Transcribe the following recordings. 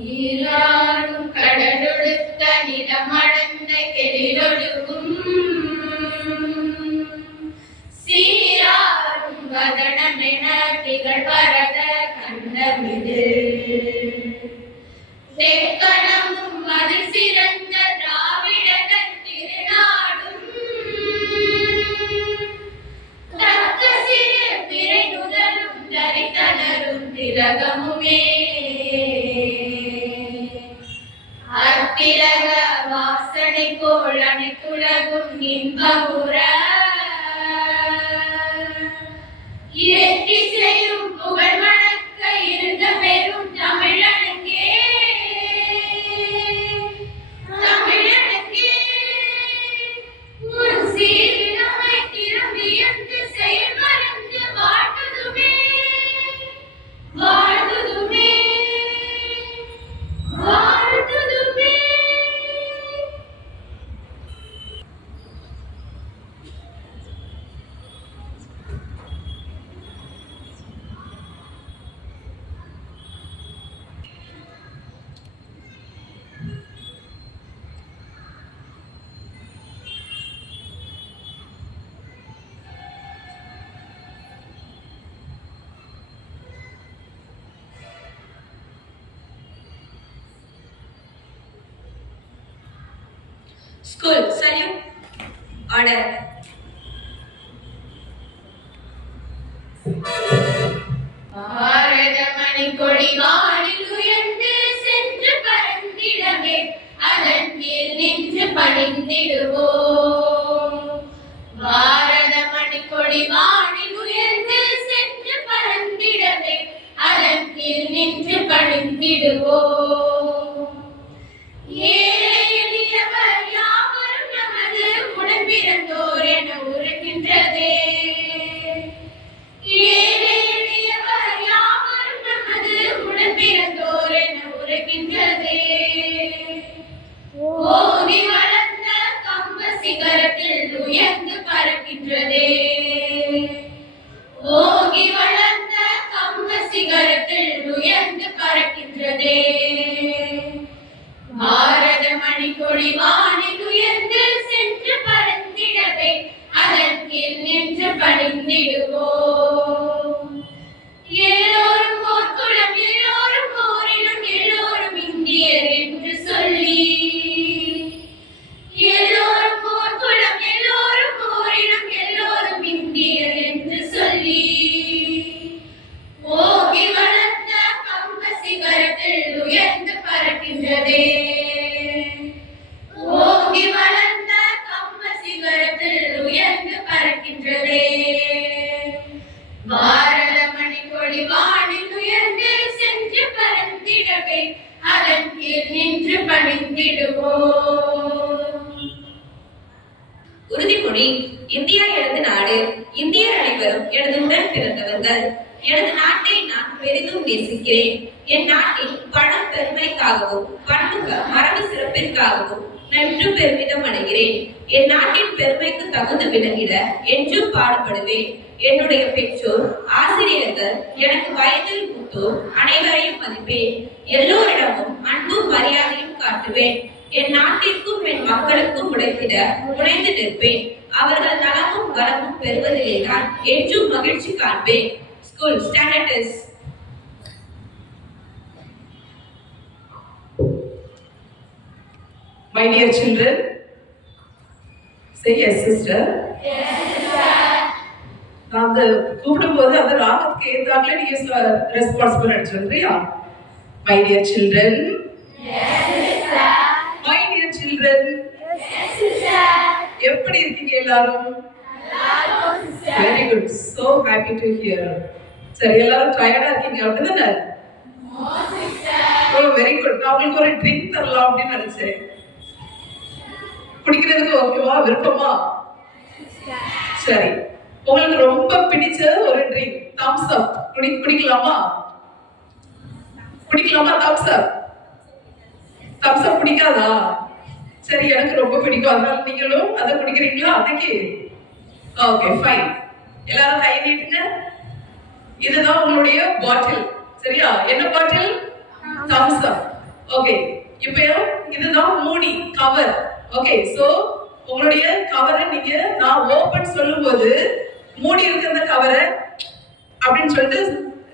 நீராடும் கடலொடுத்த நிலமடந்த கெளிரொழுகும் சீராடும் வதனமென திகழ் பரத கண்டமிது தேக்கணமும் அது சிறந்த திராவிடர் திருநாடும் தக்க சிறு பிறை நுதலும் தரித்தனரும் திலகமுமே அத்திலக வாசனை போல் அனைத்துலகும் இன்பமுற ஏற்றி செய்யும் புகழ் மணக்க இருந்த பெரும் தமிழனுக்கே உன் சீரினமை திரும்பியந்து செயல் மறந்து வாழ்வதுமே வாழ்வதுமே வாழ்வதுமே. School, salute, order. பாரத மணிக்கொடி வானில் உயர்ந்து சென்று பறந்திடவே அதன் கீழ் நின்று பணிந்திடுவோம். பாரத மணிக்கொடி வானில் உயர்ந்து சென்று பறந்திடவே அதன் கீழ் நின்று பணிந்திடுவோம். ஏழை எளியவர் யாவரும் நமது உடன் பிறந்தோர் என உரைக்கின்றதே. ஏழை எளியவர் யாவரும் நமது உடன் பிறந்தோர் என உரைக்கின்றதே. ஓங்கி வளர்ந்த கம்ப சிகரத்தில் உயர்ந்து பறக்கின்றதே. ஓங்கி வளர்ந்த கம்ப சிகரத்தில் உயர்ந்து பறக்கின்றதே. பாரத மணிக்கொடி வானில் உயர்ந்து சென்று பறந்திடவே அதன் கீழ் நின்று பணிந்திடுவோம். எல்லோரும் போர்க்குளம் எல்லோரும் போரிலும் எல்லோரும் இந்தியர் என்று சொல்லி எல்லோரும் போர்க்குளம் எல்லோரும் போரிலும் எல்லோரும் இந்தியர் என்று சொல்லி ஓங்கி வளர்ந்த கம்ப சிகரத்தில் உயர்ந்து பறக்கின்றதே. ஓங்கி வளர்ந்த கம்ப சிகரத்தில் உயர்ந்து பறக்கின்றதே. பாரத மணிக்கொடி வானில் உயர்ந்து சென்று பறந்திடவே அதன் கீழ் நின்று பணிந்திடுவோம். உறுதிமொழி. இந்தியா எனது நாடு. இந்தியர் அனைவரும் எனது உடன் பிறந்தவர்கள். எனது நாட்டை நான் பெரிதும் நேசிக்கிறேன். என் நாட்டின் பணம் பெருமைக்காகவும் பன்முக மரபு சிறப்பிற்காகவும் நன்று பெருமிதம் அடைகிறேன். என் நாட்டின் பெருமைக்கு தகுந்து விளங்கிட என்றும் பாடுபடுவேன். என்னுடைய பெற்றோர், ஆசிரியர்கள், எனக்கு வயதில் மூத்தோர் அனைவரையும் மதிப்பேன். எல்லோரிடமும் அன்பும் மரியாதையும் காட்டுவேன். என் நாட்டிற்கும் என் மக்களுக்கும் உழைத்திட முனைந்து நிற்பேன். அவர்கள் நலமும் வளமும் பெறுவதிலே நான் என்றும் மகிழ்ச்சி காண்பேன். School, standard is. My dear children, say yes, sister. Yes, sister. நான் கூப்பிடும்போது அந்த ராகத்துக்கு ஏத்தாப்புல நீங்க ரெஸ்பான்சிபிள் சொல்றியா? My dear children. Yes, sister. My dear children. Yes, sister. எப்படி இருக்கீங்க எல்லாரும்? Very good. So happy to hear. சரி, எல்லாரும் டயர்டா இருக்கீங்க அப்படிதானே? ஓ, வெரி குட். நான் உங்களுக்கு ஒரு ட்ரிங்க் தரலாம் அப்படின்னு நினைச்சேன். குடிக்கிறதுக்கு ஓகேவா, விருப்பமா? சரி, உங்களுக்கு ரொம்ப பிடிச்ச ஒரு ட்ரிங்க் தம்ஸ் அப் குடிக்கலாமா? குடிக்கலாமா தம்ஸ் அப்? தம்ஸ் அப் பிடிக்காதா? சரி, எனக்கு ரொம்ப பிடிக்கும், அதனால நீங்களும் அதை குடிக்கிறீங்களா அன்னைக்கு? Okay, fine. எல்லாரும் கை நீட்டுங்க. இதுதான் உங்களுடைய பாட்டில். சரியா? என்ன பாட்டில்? thumbs up. Okay. இப்போ இதுதான் மூடி கவர். Okay. So உங்களுடைய கவரை நீங்க நான் ஓபன் சொல்லும்போது மூடி இருக்க அந்த கவரை அப்படின்னு சொல்லிட்டு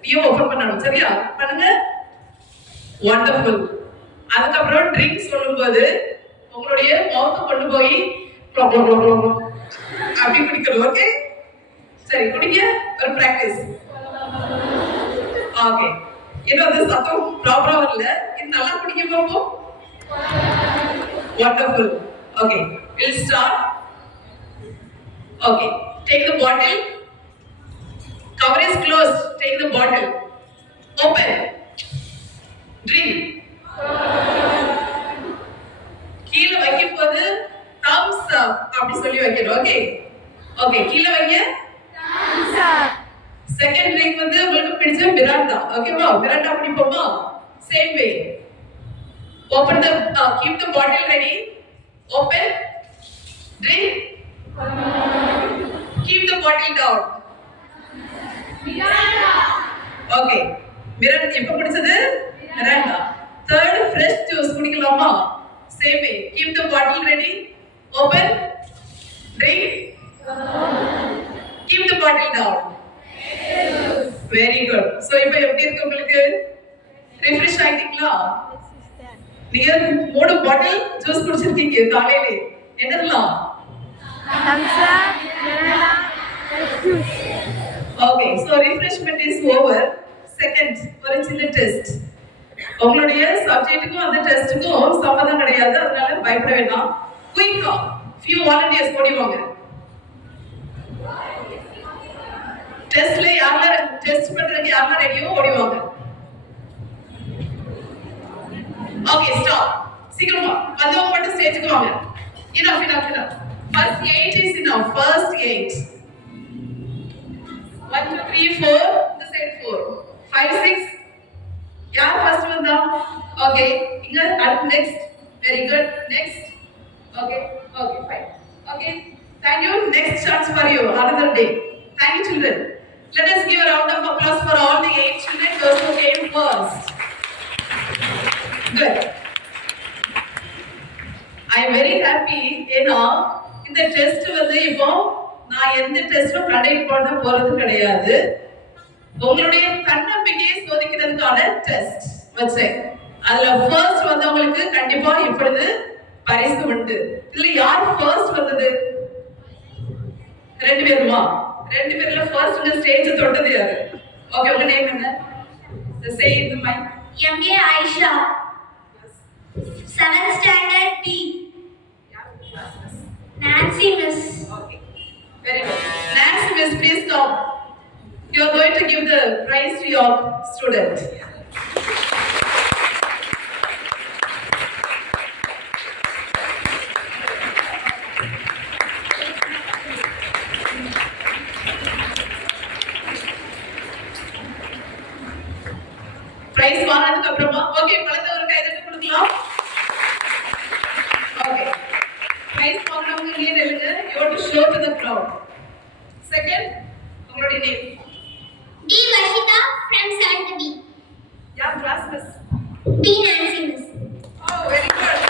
நீங்க ஓபன் பண்ணணும். சரியா? பண்ணுங்க. Wonderful. அதுக்கப்புறம் ட்ரிங்க் சொல்லும்போது உங்களுடைய மவுத் கொண்டு போய் அப்படி குடிக்கணும். ஓகே, சரி குடிங்க. ஒரு பிராக்டிஸ். ஓகே, இன்னும் அந்த சத்தம் ப்ராப்பரா வரல. இது நல்லா குடிக்க போவோம். Wonderful. Okay, we'll start. Okay, take the bottle. Cover is closed. Take the bottle. Open. Drink. கீழ வைக்கும் போது thumbs up அப்படி சொல்லி வைக்கணும். ஓகே ஓகே, கீழ வைங்க. thumbs up. செகண்ட் ட்ரிங்க் வந்து உங்களுக்கு பிடிச்ச மிராண்டா. ஓகேவா? மிராண்டா குடிப்போமா? Same way. Open the keep the bottle ready. Open. Drink. Keep the bottle down. Miranda. Okay, Miranda எப்ப குடிச்சது? மிராண்டா. தேர்ட் ஃப்ரெஷ் ஜூஸ் குடிக்கலாமா? Same way. Keep the bottle ready. Open. Drink. Keep the bottle down. Very good. So இப்போ எப்படி இருக்கு உங்களுக்கு? Refresh ஆயிட்டீங்களா? நீங்க 3 பாட்டில் juice குடிச்சிருக்கீங்க காலையில. என்னதெல்லாம்? thumbs up, banana, juice. Okay, so refreshment is over. Second, ஒரு சின்ன டெஸ்ட். உங்களுடைய சப்ஜெக்ட்டுக்கும் அந்த டெஸ்ட்டுக்கும் சம்பந்தம் கிடையாது, அதனால பயப்பட வேண்டாம். குயிக்கா few volunteers ஓடிவாங்க. டெஸ்ட்ல யாரெல்லாம் டெஸ்ட் பண்றதுக்கு யாரெல்லாம் ரெடியோ ஓடிவாங்க. Okay, stop. சீக்கிரமா வந்தவங்க மட்டும் ஸ்டேஜுக்கு வாங்க. enough. First 8 is enough. First 8. 1 2 3 4 the side 4 5 6. யார் ஃபர்ஸ்ட் வந்தா? ஓகே, இங்க அடுத்து next. Very good. Next. Okay fine. Okay, thank you. Next chance for you another day. Thank you children. Let us give a round of applause for all the 8 children those who came first. Good. I am very happy. ஏன்னா இந்த test வந்து இப்போ நான் எந்த டெஸ்டும் conduct பண்ண போறது கிடையாது. உங்களுடைய தன்னம்பிக்கையை சோதிக்கிறதுக்கான டெஸ்ட் வச்சேன். அதுல ஃபர்ஸ்ட் வந்தவங்களுக்கு கண்டிப்பா இப்பொழுது பரிசு உண்டு. இதுல யார் ஃபர்ஸ்ட் வந்தது? 2 பேருமா? 2 பேர்ல ஃபர்ஸ்ட் ஸ்டேஜ் தொட்டது யாரு? ஓகே, உங்க நேம் என்ன? Say in the mic. MA Aisha. 7th standard B. Nancy Miss. Okay, very good. Nancy Miss, please come. You are going to give the prize to your student. Prize வாங்கினதுக்கு அப்புறமா okay, பழத்தை ஒரு கைதட்டு கொடுக்கலாம். Okay, price வாங்கினவங்க இங்கே நில்லுங்க. You have to show to the crowd. Second, உங்களுடைய name? D Vashita from 7th B. Yeah, class miss. B Nancy Miss. Oh, very good.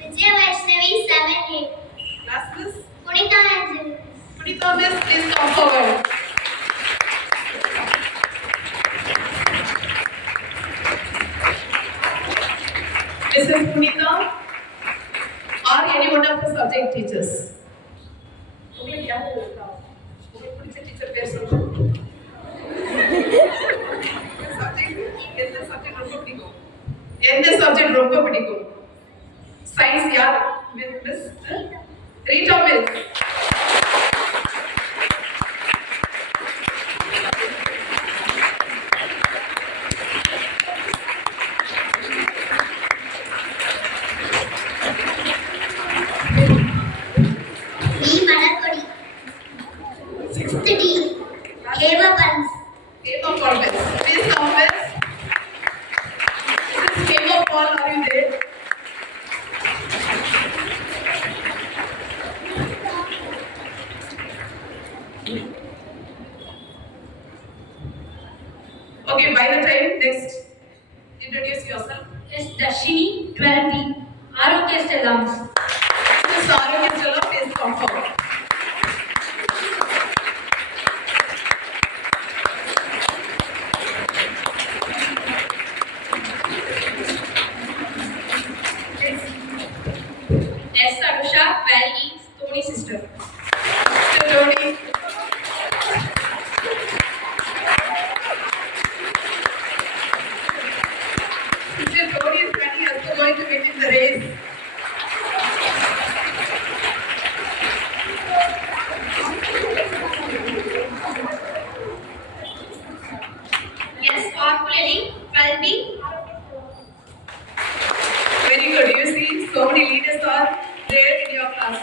Vijay Vaishnavi 7A. Class miss? Punita Angel. Punita miss, please come forward. Mrs. Punita or any one of the subject teachers. உங்களுக்கு யாரு இருக்கா? உங்களுக்கு பிடிச்ச teacher பேர் சொல்லுங்க. எந்த subject ரொம்ப பிடிக்கும்? எந்த சப்ஜெக்ட் ரொம்ப பிடிக்கும்? சயின்ஸ் யார்? Miss Rita miss. D Malakodi. 6th D. Eva Pans. Eva Paul miss. Please come miss. Mrs. Eva Paul, are you there? Miss Darshini, 12B. Arogya Salams. Miss Arogya Salam, please come forward. S. Anusha, 12E, Tony sister. Mr. Tony. Mr. Tony is also going to win in the race. Yes, Lily, 12B. Very good. You see, so many leaders are there in your class.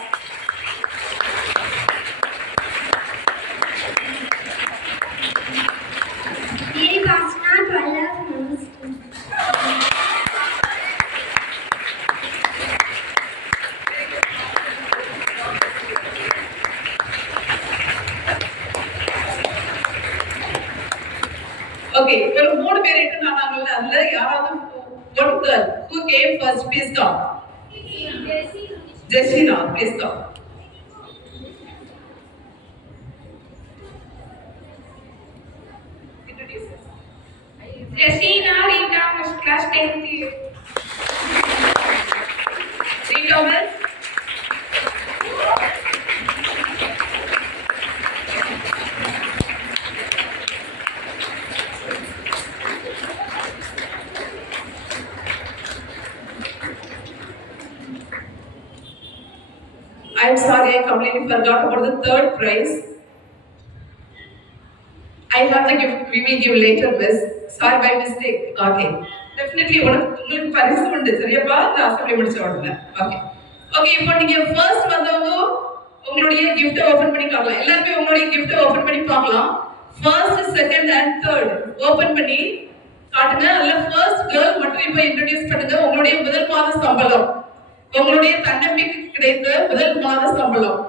Mary Pasna, 12F. Okay, ஒரு மூணு பேர் return ஆனாங்கல்ல அதுல யாராவது one girl who came first, please come. Jessina, please come. Introduce yourself. Jessina, Rita, first class 10th. Rita, well. I'm sorry, I completely forgot about the third prize. I have the gift, we will give later, miss. Sorry, by mistake. Okay. Definitely, உங்களுக்கு பரிசு உண்டு சரியாப்பா இந்த assembly முடிச்ச உடனே. Okay. Okay, இப்போ நீங்க first வந்தவங்க உங்களுடைய gift ஓபன் பண்ணி பார்க்கலாம். எல்லாரும் உங்களுடைய gift ஓபன் பண்ணி பார்க்கலாம். First, second and third open பண்ணி காட்டுங்க. அதுல ஃபர்ஸ்ட் கேர்ள் மட்டும் இப்போ இன்ட்ரோ듀ce பண்ணுங்க. உங்களுடைய முதல் மாத சம்பளம். உங்களுடைய தன்னம்பிக்கை கிடைத்த முதல் மாத சம்பளம்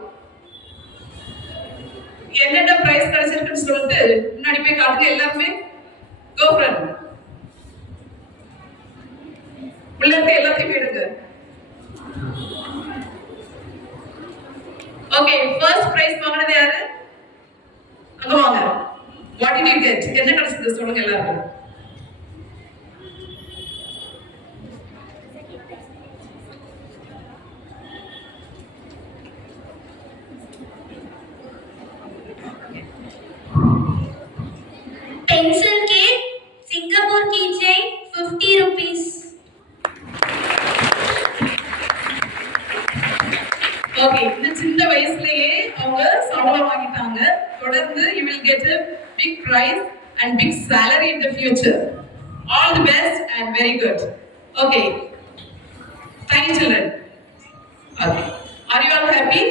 என்னென்ன பிரைஸ் கிடைச்சிருக்குன்னு சொல்லிட்டு முன்னாடி போய் காட்டுங்க. எல்லாருமே கோ ஃப்ரெண்ட் உள்ள இருக்க எல்லாத்தையும் எடுங்க. ஓகே, ஃபர்ஸ்ட் பிரைஸ் வாங்குனது யாரு? அங்க வாங்க. What did you get? என்ன கிடைச்சது சொல்லுங்க எல்லாரும். Pencil cake, Singapore keychain, 50 rupees. Okay, இந்த சின்ன வயசுலயே அவங்க சம்பளம் வாங்கிட்டாங்க. தொடர்ந்து you will get a big prize and big salary in the future. All the best and very good. Okay. Thank you children. Okay. Are you all happy?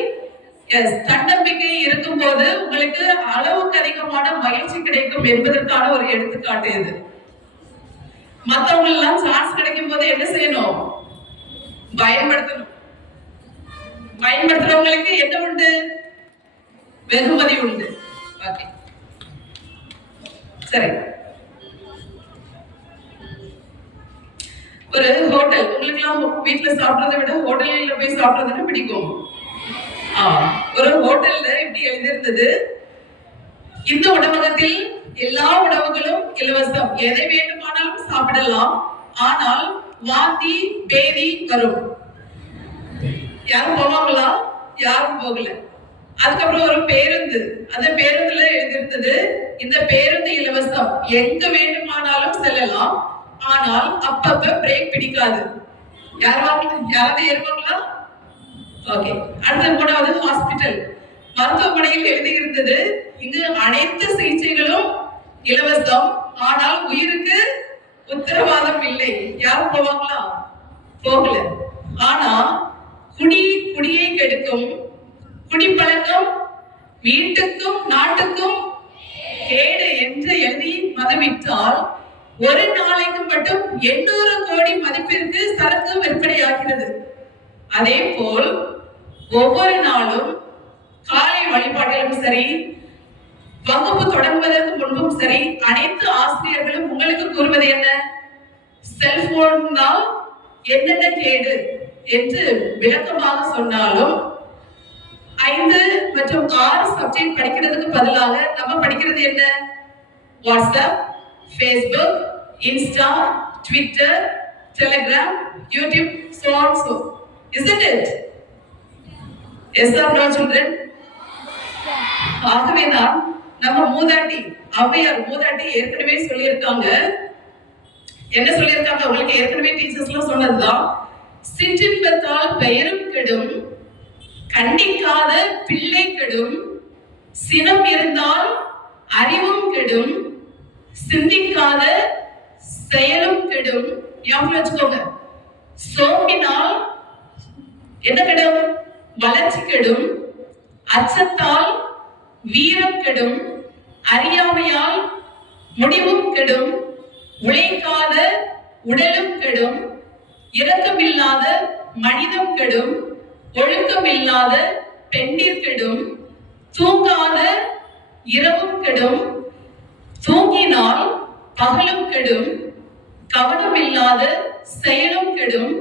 Yes. தன்னம்பிக்கை இருக்கும்போது உங்களுக்கு அளவுக்கு அதிகமான மகிழ்ச்சி கிடைக்கும் என்பதற்கான ஒரு எடுத்துக்காட்டு இது. மத்தவங்க எல்லாம் சான்ஸ் கிடைக்கும் போது என்ன செய்யணும்? பயன்படுத்தணும். பயன்படுத்துறவங்களுக்கு என்ன உண்டு? வெகுமதி உண்டு. ஓகே, சரி. ஒரு ஹோட்டல், உங்களுக்கு எல்லாம் வீட்டுல சாப்பிடுறதை விட ஹோட்டல்ல போய் சாப்பிடுறதுன்னு பிடிக்கும். ஒரு ஹோட்டல்ல இப்படி எழுதியிருந்தது, இந்த உணவகத்தில் எல்லா உணவுகளும் இலவசம், எதை வேண்டுமானாலும் சாப்பிடலாம், ஆனால் வாந்தி பேதி வரும். யாரும் போவாங்களா? யாரும் போகல. அதுக்கப்புறம் ஒரு பேருந்து, அந்த பேருந்துல எழுதியிருந்தது, இந்த பேருந்து இலவசம், எங்க வேண்டுமானாலும் செல்லலாம், ஆனால் அப்பப்ப பிரேக் பிடிக்காது. யாராவது ஏறுவாங்களா? ஓகே. அடுத்த மூணாவது ஹாஸ்பிட்டல், மருத்துவமனையில் எழுதியிருந்தது, இங்கு அனைத்து சிகிச்சைகளும் இலவசம், ஆனால் உயிருக்கு உத்தரவாதம் இல்லை. யாரும் போவாங்களா? போகல. ஆனா குடியை கெடுக்கும், குடிப்பழக்கம் வீட்டுக்கும் நாட்டுக்கும் கேடு என்று எழுதி மதமிட்டால் ஒரு நாளைக்கு மட்டும் 800 கோடி மதிப்பிற்கு சரக்கு விற்பனையாகிறது. அதே போல் ஒவ்வொரு நாளும் காலை வழிபாட்டிலும் சரி, வகுப்பு தொடங்குவதற்கு முன்பும் சரி, அனைத்து ஆசிரியர்களும் உங்களுக்கு கூறுவது என்ன? செல்போன்னால் என்னென்ன கேடு என்று விளக்கமாக சொன்னாலும் 5 மற்றும் 6 சப்ஜெக்ட் படிக்கிறதுக்கு பதிலாக நம்ம படிக்கிறது என்ன? WhatsApp, Facebook, Insta, Twitter, Telegram, YouTube, so on so. Isn't it? Yes or no children? ஆகவே தான் நம்ம மூதாட்டி ஔவையார் மூதாட்டி ஏற்கனவே சொல்லியிருக்காங்க. என்ன சொல்லியிருக்காங்க? உங்களுக்கு ஏற்கனவே டீச்சர்ஸ்லாம் சொன்னதுதான். சிற்றின்பத்தால் பெயரும் கெடும், கண்டிக்காத பிள்ளை கெடும், சினம் இருந்தால் அறிவும் கெடும், சிந்திக்காத செயலும் கெடும். ஞாபகம் வச்சுக்கோங்க. சோம்பினால் என்ன கெடும்? வளர்ச்சி கெடும், அச்சத்தால் வீரம் கெடும், அறியாமையால் முடிவும் கெடும், உழைக்காத உடலும் கெடும், இரக்கமில்லாத மனிதம் கெடும், ஒழுக்கமில்லாத பெண்டிர் கெடும், தூங்காத இரவும் கெடும், தூங்கினால் பகலும் கெடும், கவனம் இல்லாத செயலும் கெடும்,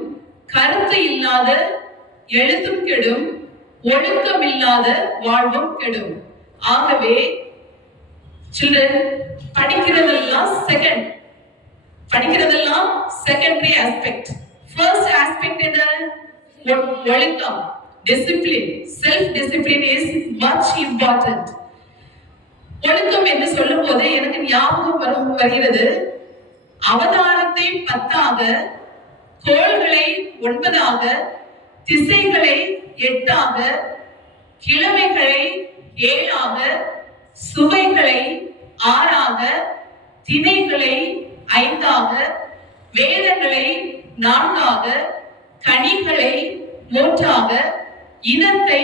கருத்து இல்லாத எழுத்தும் கெடும், ஒழுக்கம் இல்லாத வாழ்வும் கெடும். ஆகவே சில்ட்ரன் படிக்கிறதெல்லாம் செகண்டரி ஆஸ்பெக்ட். ஃபர்ஸ்ட் ஆஸ்பெக்ட் என்ன? ஒழுக்கம், discipline, self discipline is much important. ஒழுக்கம் என்று சொல்லும் போது எனக்கு ஞாபகம் வருகிறது, அவதாரத்தை 10ஆக, கோள்களை 9ஆக, திசைகளை 8ஆக, கிழமைகளை 7ஆக, சுவைகளை 6ஆக, திணைகளை 5ஆக, வேதங்களை 4ஆக, கனிகளை 3ஆக, இனத்தை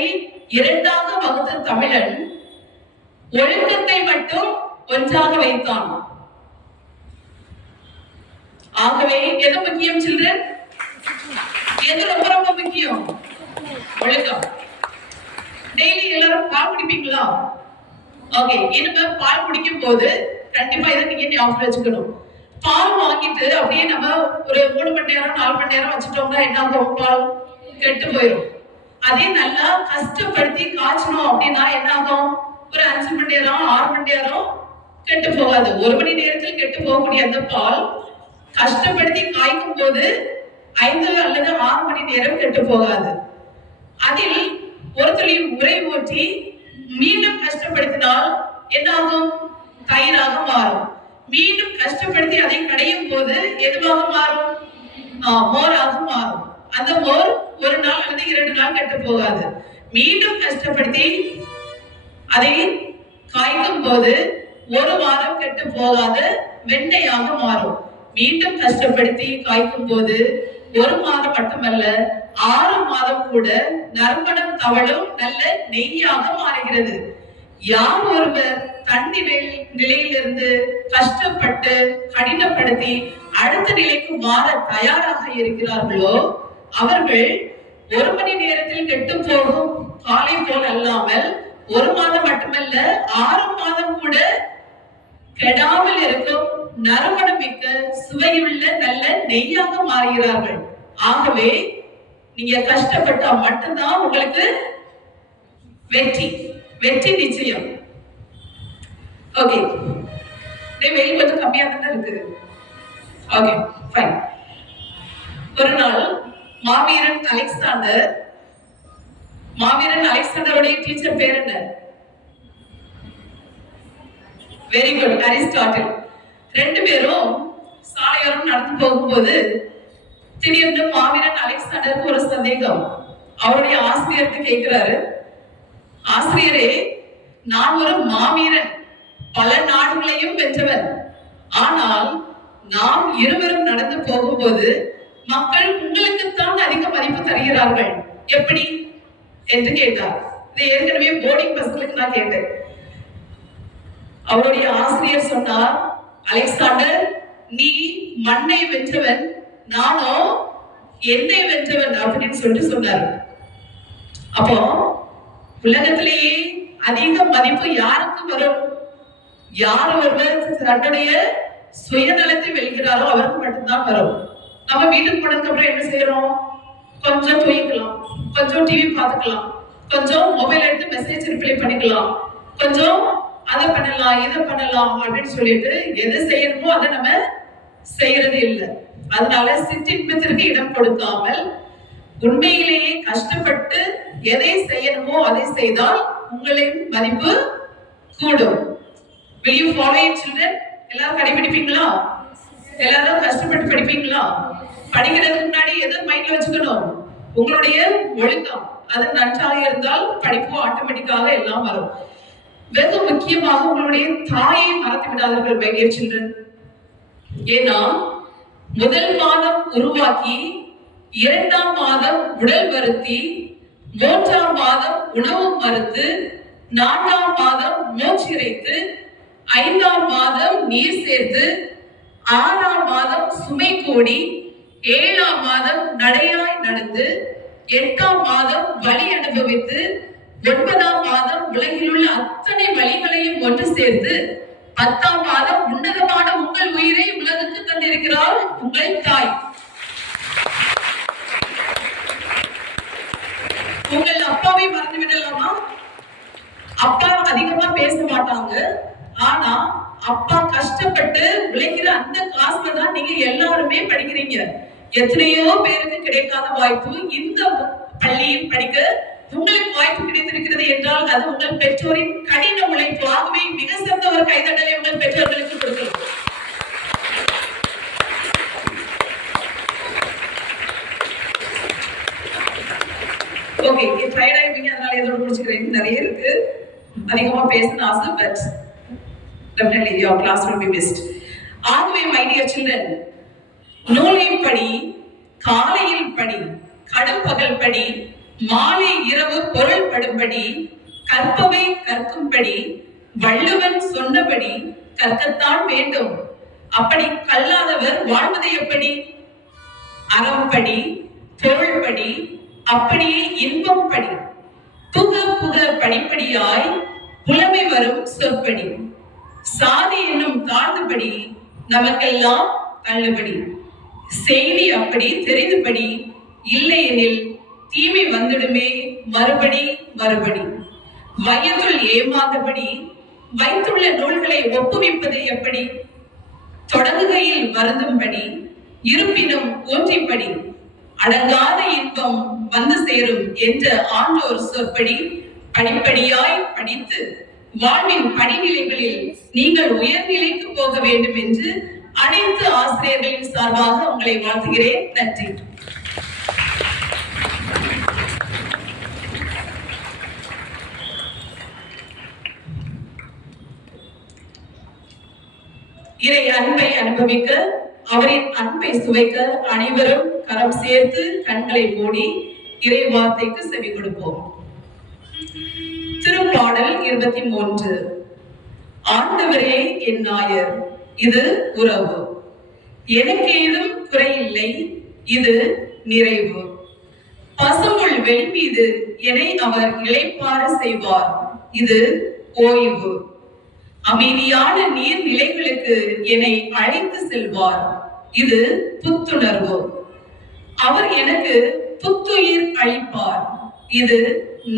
2ஆக வகுத்த தமிழன் ஒழுக்கத்தை மட்டும் 1ஆக வைத்தான். ஆகவே எது முக்கியம் சில்ட்ரன்? எது ரொம்ப ரொம்ப முக்கியம்? ஒழுக்கம். டெய்லி எல்லாரும் பால் குடிப்பீங்களா? ஓகே, இனிமே பால் குடிக்கும் போது கண்டிப்பா இதை நீங்க ஞாபகம் வச்சுக்கணும். பால் வாங்கிட்டு அப்படியே நம்ம ஒரு 3 மணி நேரம் 4 மணி நேரம் வச்சுட்டோம்னா என்ன ஆகும்? பால் கெட்டு போயிடும். அதே நல்லா கஷ்டப்படுத்தி காய்ச்சணும் அப்படின்னா என்ன ஆகும்? ஒரு 5 மணி நேரம் 6 மணி நேரம் கெட்டு போகாது. 1 மணி நேரத்தில் கெட்டு போகக்கூடிய அந்த பால் கஷ்டப்படுத்தி காய்க்கும் போது 5 அல்லது 6 மணி நேரம் கெட்டு போகாது. அதில் ஒரு துளி உரை ஊற்றி மீண்டும் கஷ்டப்படுத்தினால் என்ன ஆகும்? தயிராக மாறும். மீண்டும் கஷ்டப்படுத்தி அதை கடையும் போது எதுவாக மாறும்? மோராக மாறும். அந்த மோர் 1 நாள் அல்லது 2 நாள் கெட்டு போகாது. மீண்டும் கஷ்டப்படுத்தி அதை காய்க்கும் போது 1 வாரம் கெட்டு போகாத வெண்ணெயாக மாறும். மீண்டும் கஷ்டப்படுத்தி காய்க்கும் போது 1 மாதம் மட்டுமல்ல 6 மாதம் கூட நறுமணம் தவழும் நல்ல நெய்யாக மாறுகிறது. யார் ஒருவர் தன் நிலையிலிருந்து கஷ்டப்பட்டு கடினப்படுத்தி அடுத்த நிலைக்கு மாற தயாராக இருக்கிறார்களோ அவர்கள் 1 மணி நேரத்தில் கெட்டு போகும் காலை போல் அல்லாமல் 1 மாதம் மட்டுமல்ல 6 மாதம் கூட கெடாமல் இருக்கும் நறுமணம் மிக்க சுவையுள்ள நல்ல நெய்யாக மாறுகிறார்கள். ஆகவே நீங்க கஷ்டப்பட்டா மட்டும்தான் உங்களுக்கு வெற்றி நிச்சயம். ஓகே, வெயில் கொஞ்சம் கம்மியா தான் இருக்குது. Okay fine. ஒரு நாள் மாவீரன் அலெக்சாண்டருடைய டீச்சர் பேர் என்ன? Very good, Aristotle. 2 பேரும் சாலையோரம் நடந்து போகும்போது திடீர்னு மாவீரன் அலெக்சாண்டருக்கு ஒரு சந்தேகம். அவருடைய ஆசிரியருக்கு கேட்கிறாரு, ஆசிரியரே, நான் ஒரு மாவீரன், பல நாடுகளையும் வென்றவர். ஆனால் நாம் இருவரும் நடந்து போகும்போது மக்கள் உங்களுக்குத்தான் அதிக மதிப்பு தருகிறார்கள், எப்படி என்று கேட்டார். இதை ஏற்கனவே போர்டிங் பஸ்களுக்கு நான் கேட்டேன். அவருடைய ஆசிரியர் சொன்னார், அலெக்சாண்டர், நீ மண்ணை வென்றவன், நானோ என்னை வென்றவன் அப்படின்னு சொல்லிட்டு சொன்னார். அப்போ உலகத்திலேயே அதிக மதிப்பு யாருக்கு வரும்? யார் ஒருவர் தன்னுடைய சுயநலத்தை வெல்கிறாரோ அவருக்கு மட்டும்தான் வரும். நம்ம வீட்டுக்கு போனதுக்கு அப்புறம் என்ன செய்யறோம்? கொஞ்சம் தூங்கிக்கலாம், கொஞ்சம் டிவி பார்த்துக்கலாம், கொஞ்சம் மொபைல் எடுத்து மெசேஜ் ரிப்ளை பண்ணிக்கலாம், கொஞ்சம் அதை பண்ணலாம் இதை பண்ணலாம் அப்படின்னு சொல்லிட்டு எது செய்யணுமோ அதை நம்ம செய்யறது இல்லை. அதனால சிற்றின்பத்திற்கு இடம் கொடுக்காமல் உண்மையிலேயே கஷ்டப்பட்டு எதை செய்யணுமோ அதை செய்தால் உங்களின் மதிப்பு கூடும். Will you follow your children? எல்லாரும் கடைபிடிப்பீங்களா? எல்லாரும் கஷ்டப்பட்டு படிப்பீங்களா? படிக்கிறதுக்கு முன்னாடி எதை மைண்ட்ல வச்சுக்கணும்? உங்களுடைய ஒழுக்கம் அது நன்றாக இருந்தால் படிப்பு ஆட்டோமேட்டிக்காக எல்லாம் வரும். வெகு முக்கியமாக உங்களுடைய தாயை மறந்து விடாதீர்கள் my dear children. ஏன்னா முதல் மாதம் உருவாக்கி, 2ஆம் மாதம் உடல் வருத்தி, 3ஆம் மாதம் உணவு மறுத்து, 4ஆம் மாதம் மூச்சிறைத்து, 5ஆம் மாதம் நீர் சேர்த்து, 6ஆம் மாதம் சுமை கூடி, 7ஆம் மாதம் நடையாய் நடந்து, 8ஆம் மாதம் வலி அனுபவித்து, 9ஆம் மாதம் உலகில் உள்ள அத்தனை வழிகளையும் ஒன்று சேர்த்து, 10ஆம் மாதம் உன்னதமான உங்கள் உயிரை உலகுக்கு தந்திருக்கிறார் உங்கள் தாய். உங்கள் அப்பாவை மறந்து விடலாமா? அப்பா அதிகமா பேச மாட்டாங்க, ஆனா அப்பா கஷ்டப்பட்டு உழைக்கிற அந்த காசுல தான் நீங்க எல்லாருமே படிக்கிறீங்க. எத்தனையோ பேருக்கு கிடைக்காத வாய்ப்பு இந்த பள்ளியில் படிக்க உங்களுக்கு வாய்ப்பு கிடைத்திருக்கிறது என்றால் அது உங்கள் பெற்றோரின் கடின உழைப்பு. ஆகவே மிக சிறந்த ஒரு கைதட்டலை உங்கள் பெற்றோர்களுக்கு கொடுக்கலாம். ஓகே, ட்ரைட் ஆயிப்பீங்க, அதனால இதோட முடிச்சுக்கிறேன். நிறைய இருக்கு, அதிகமா பேசணும் ஆசை, but definitely your class will be missed. ஆகவே my dear children, நூலில் படி, காலையில் படி, கடும்பகல் படி, மாலை இரவு பொருள் படும்படி, கற்பவை கற்கும்படி, வள்ளுவன் சொன்னபடி கற்கத்தான் வேண்டும். அப்படி கல்லாதவர் வாழ்வது எப்படி? அறம்படி, பொருள்படி, அப்படியே இன்பம் படி, புக புக படிப்படியாய் புலமை வரும் சொற்படி, சாதி என்னும் தாழ்ந்தபடி நமக்கெல்லாம் தள்ளுபடி, செய்தி அப்படி தெரிந்துபடி, இல்லையெனில் தீமை வந்துடுமே மறுபடி மறுபடி, வயதுள் ஏமாந்தபடி வைத்துள்ள நூல்களை ஒப்புவிப்பது எப்படி, தொடங்குகையில் வருந்தும்படி இருப்பினும் ஊன்றிப்படி, அடங்காத இன்பம் வந்து சேரும் என்ற ஆண்டோர் சொற்படி படிப்படியாய் படித்து வாழ்வின் படிநிலைகளில் நீங்கள் உயர்நிலைக்கு போக வேண்டும் என்று அனைத்து ஆசிரியர்களின் சார்பாக உங்களை வாழ்த்துகிறேன். நன்றி. இறை அன்பை அனுபவிக்க, அவரின் அன்பை சுவைக்க அனைவரும் கரம் சேர்த்து கண்களை மூடி இறை வார்த்தைக்கு செவி கொடுப்போம். திருப்பாடல் 23. ஆண்டவரே என் நாயர், இது உறவு, எனக்கு ஏதும் குறையில்லை, இது நிறைவு. பசும்புல் வெளி மீது என்னை அவர் இளைப்பாற செய்வார், இது ஓய்வு. அமைதியான நீர் நிலைகளுக்கு என்னை அழைத்து செல்வார், இது புத்துணர்வு. அவர் எனக்கு புத்துயிர் அளிப்பார், இது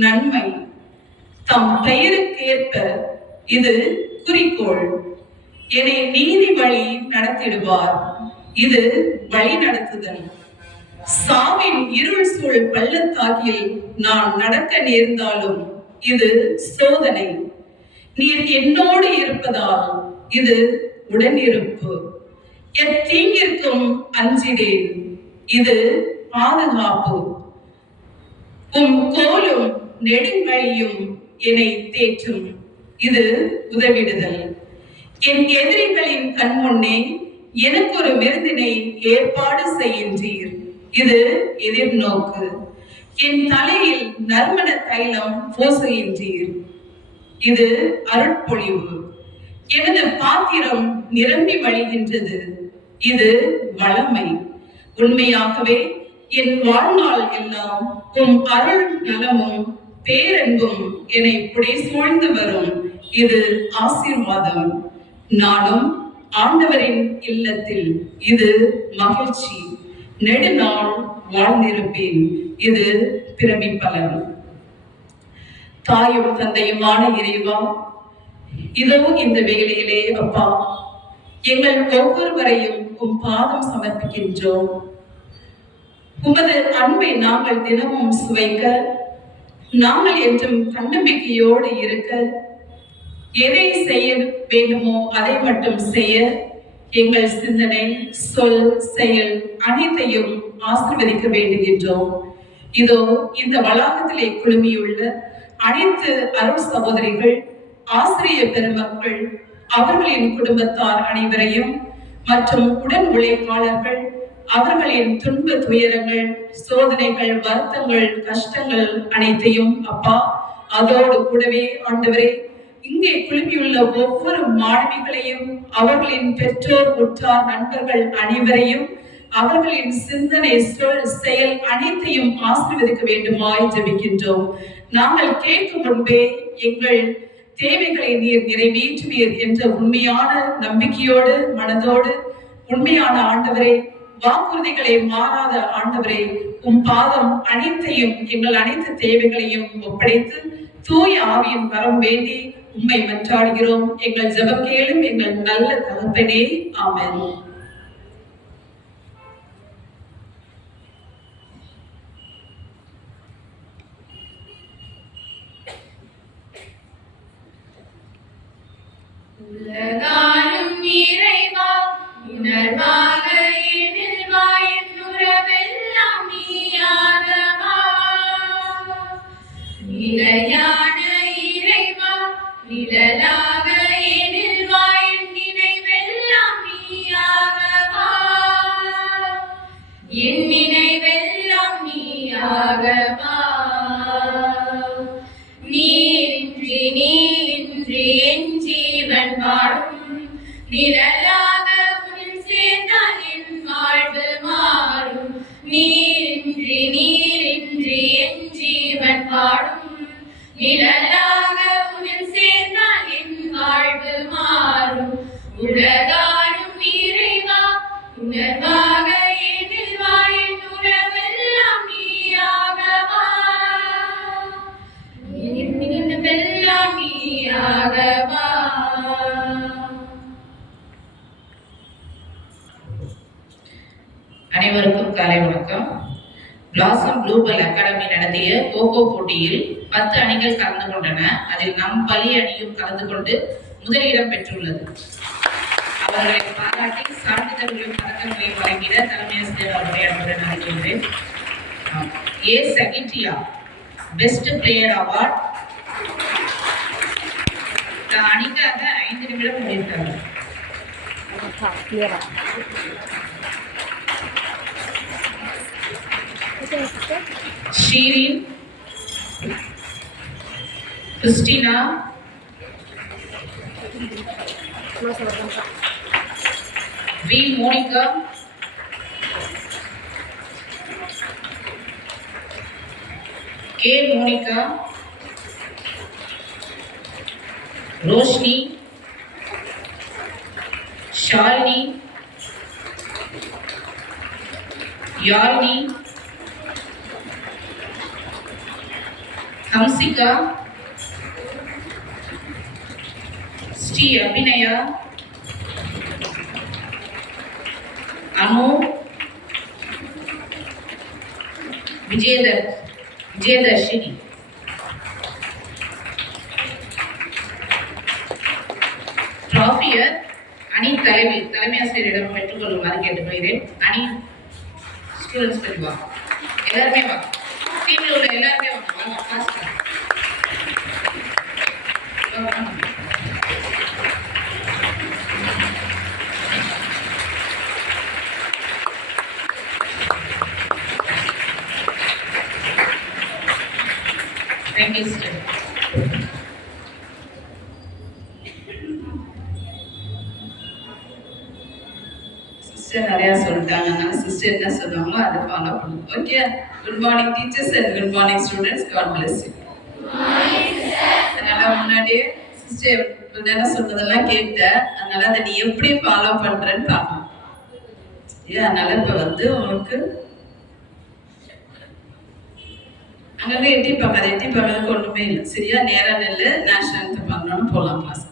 நன்மை. தம் பெயருக்கேற்ப இது குறிக்கோள். என்னை நீதி வழி நடத்திடுவார், இது வழி நடத்துதல். சாவின் இருள் சூழ் பள்ளத்தாக்கில் நான் நடக்க நேர்ந்தாலும் இது சோதனை. நீர் என்னோடு இருப்பதால் இது உடனிருப்பு. எத்தீங்கிற்கும் அஞ்சிடேன், இது பாதுகாப்பு. உம் கோலும் நெடுங்கழியும் என்னை தேற்றும், இது உதவிடுதல். என் எதிரிகளின் கண்முன்னே எனக்கு ஒரு விருந்தினை ஏற்பாடு செய்கின்றீர், இது எதிர்நோக்கு. என் தலையில் நறுமண தைலம் பூசுகின்றீர், இது அருட்பொழிவு. எனது பாத்திரம் நிரம்பி வழிகின்றது, இது வளமை. உண்மையாகவே என் வாழ்நாள் எல்லாம் உம் அருள் நலமும் பேரன்பும் என்னை புடை சூழ்ந்து வரும், இது ஆசீர்வாதம். நானும் ஆண்டவரின் இல்லத்தில் இது மகிழ்ச்சி. நெடுநாள் வாழ்ந்திருப்பேன், இது பிறவி பலன். தாயும் தந்தையுமான இறைவா, இதோ இந்த வேளையிலே அப்பா, எங்கள் ஒவ்வொருவரையும் உம் பாதம் சமர்ப்பிக்கின்றோம். உமது அன்பை நாங்கள் தினமும் சுவைக்க, நாங்கள் என்றும் தன்னம்பிக்கையோடு இருக்க, எதை செய்ய வேண்டுமோ அதை மட்டும் செய்ய எங்கள் சிந்தனை, சொல், செயல் அனைத்தையும் ஆசீர்வதிக்க வேண்டுகின்றோம். இதோ இந்த வளாகத்திலே குழுமியுள்ள அனைத்து அருள் சகோதரிகள், ஆசிரியர் பெருமக்கள், அவர்களின் குடும்பத்தார் அனைவரையும் மற்றும் உடன் உழைப்பாளர்கள், அவர்களின் துன்ப துயரங்கள், சோதனைகள், வருத்தங்கள், கஷ்டங்கள் அனைத்தையும் அப்பா, அதோடு கூடவே ஆண்டவரே, இங்கே குழுமியுள்ள ஒவ்வொரு மாணவிகளையும், அவர்களின் பெற்றோர், உற்றார், நண்பர்கள் அனைவரையும், அவர்களின் சிந்தனை, சொல், செயல் அனைத்தையும் ஆசீர்வதிக்க வேண்டுமாய் ஜெபிக்கின்றோம். நாங்கள் கேட்கும் முன்பே எங்கள் தேவைகளை நீர் நிறைவேற்றுவீர் என்ற உண்மையான நம்பிக்கையோடு, மனதோடு, உண்மையான ஆண்டவரே, வாக்குறுதிகளை மாறாத ஆண்டவரே, உம் பாதம் அனைத்தையும், எங்கள் அனைத்து தேவைகளையும் ஒப்படைத்து தூய ஆவியின் வரம் வேண்டி உம்மை மன்றாடுகிறோம். எங்கள் ஜெபம் கேளும் எங்கள் நல்ல தகப்பனே. ஆமென். உலகாலும் இறைவா, உணர்வாக எண்ணில் வா, என் உறவெல்லாம் நீயாகவா. நிலையான இறைவா, நிழலாக எண்ணில் வா, என் நினைவெல்லாம் நீயாகவா. என் நினைவெல்லாம் நீயாகவா. நீரின்றி என் ஜீவன் வாழும், நிழலாக உன்னில் சேர்ந்தால் என் வாழ்வு மாறும். நீரின்றி என் ஜீவன் வாழும், நிழலாக உன்னில் சேர்ந்தால் என் வாழ்வு மாறும். உலகாலும் இறைவா, உணர்வாக எண்ணில் வா, என் உறவெல்லாம் நீயாகவா. எல்லாம் நீயாகவா. அனைவருக்கும் காலை வணக்கம். பிளாசம் குளோபல் அகாடமி நடத்திய கோகோ போட்டியில் 10 அணிகள் கலந்து கொண்டன. அதில் நம் பள்ளி அணியும் கலந்து கொண்டு முதலிடம் பெற்றுள்ளது. அவர்களை பாராட்டி சான்றிதழ்களையும் பதக்கங்களையும் வழங்கிட தலைமை ஆசிரியர் அவர்களை அன்புடன் அழைக்கின்றேன். A Sakittiya best player award அணிக்காக 5 நிமிடம் முடித்தார்கள். Shirin, Christina, V Monica, K Monica, Roshini, Shalini, Yazhini, Hamsika, Sri Abinaya, Anu, Vijayadharshini. டிராஃபியர் அணி தலைமை ஆசிரியரிடம் பெற்றுக்கொள்ளுமாறு கேட்டுக்கொள்கிறேன். அணி ஸ்டூடெண்ட்ஸ் பற்றி வா, எல்லாருமே வா, டீம்ல உள்ள எல்லாருமே வாங்க, ஃபாஸ்டா. Thank you, sir. சிஸ்டர் நிறையா சொல்லிட்டாங்க. அதனால சிஸ்டர் என்ன சொல்லுவாங்களோ அதை ஃபாலோ பண்ணுவோம். Okay. Good morning teachers and good morning students. God bless you. அதனால முன்னாடியே சிஸ்டர் என்ன சொன்னதெல்லாம் கேட்ட, அதனால அதை நீ எப்படி ஃபாலோ பண்றேன்னு பார்க்கணும். அதனால இப்ப வந்து உனக்கு அங்கங்க எட்டி பார்க்காது, எட்டி பார்க்கறதுக்கு ஒண்ணுமே இல்லை. சரியா? நேரா நெல்லு, நேஷனல் பண்ணணும்னு போலாம் class.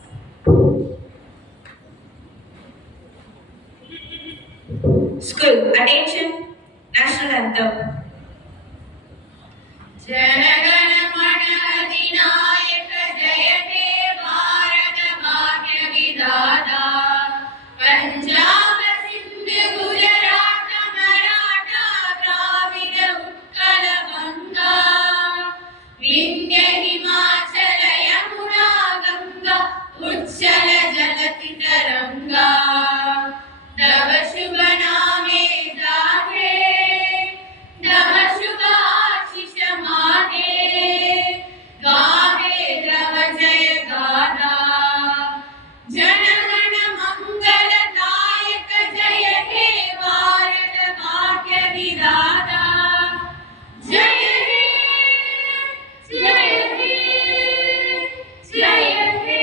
School, attention, national anthem. जनगण मन अधिनायक जय हे भारत भाग्य विधाता पंजाब सिंध गुजरात मराठा द्राविड उत्कल गंगा विंध्य हिमाचल यमुना गंगा उच्चल जलति तरंगा तव शुभ नामे जागे तव शुभ आशीष मागे गावे तव जय गाथा जनगण मंगल नायक जय हे भारत भाग्य विधाता जय हे जय हे जय हे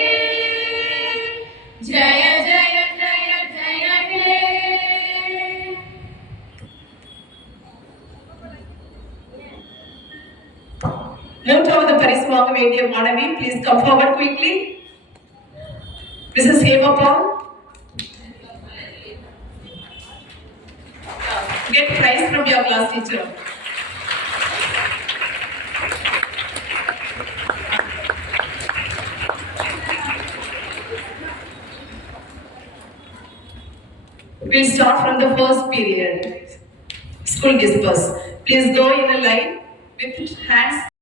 जय जय जय जय हे மூன்றாவது பரிசு வாங்க வேண்டிய மாணவி, please come forward quickly. Mrs Hemapal, get prize from your class teacher. We'll start from the first period. School disperse. Please go in a line with hands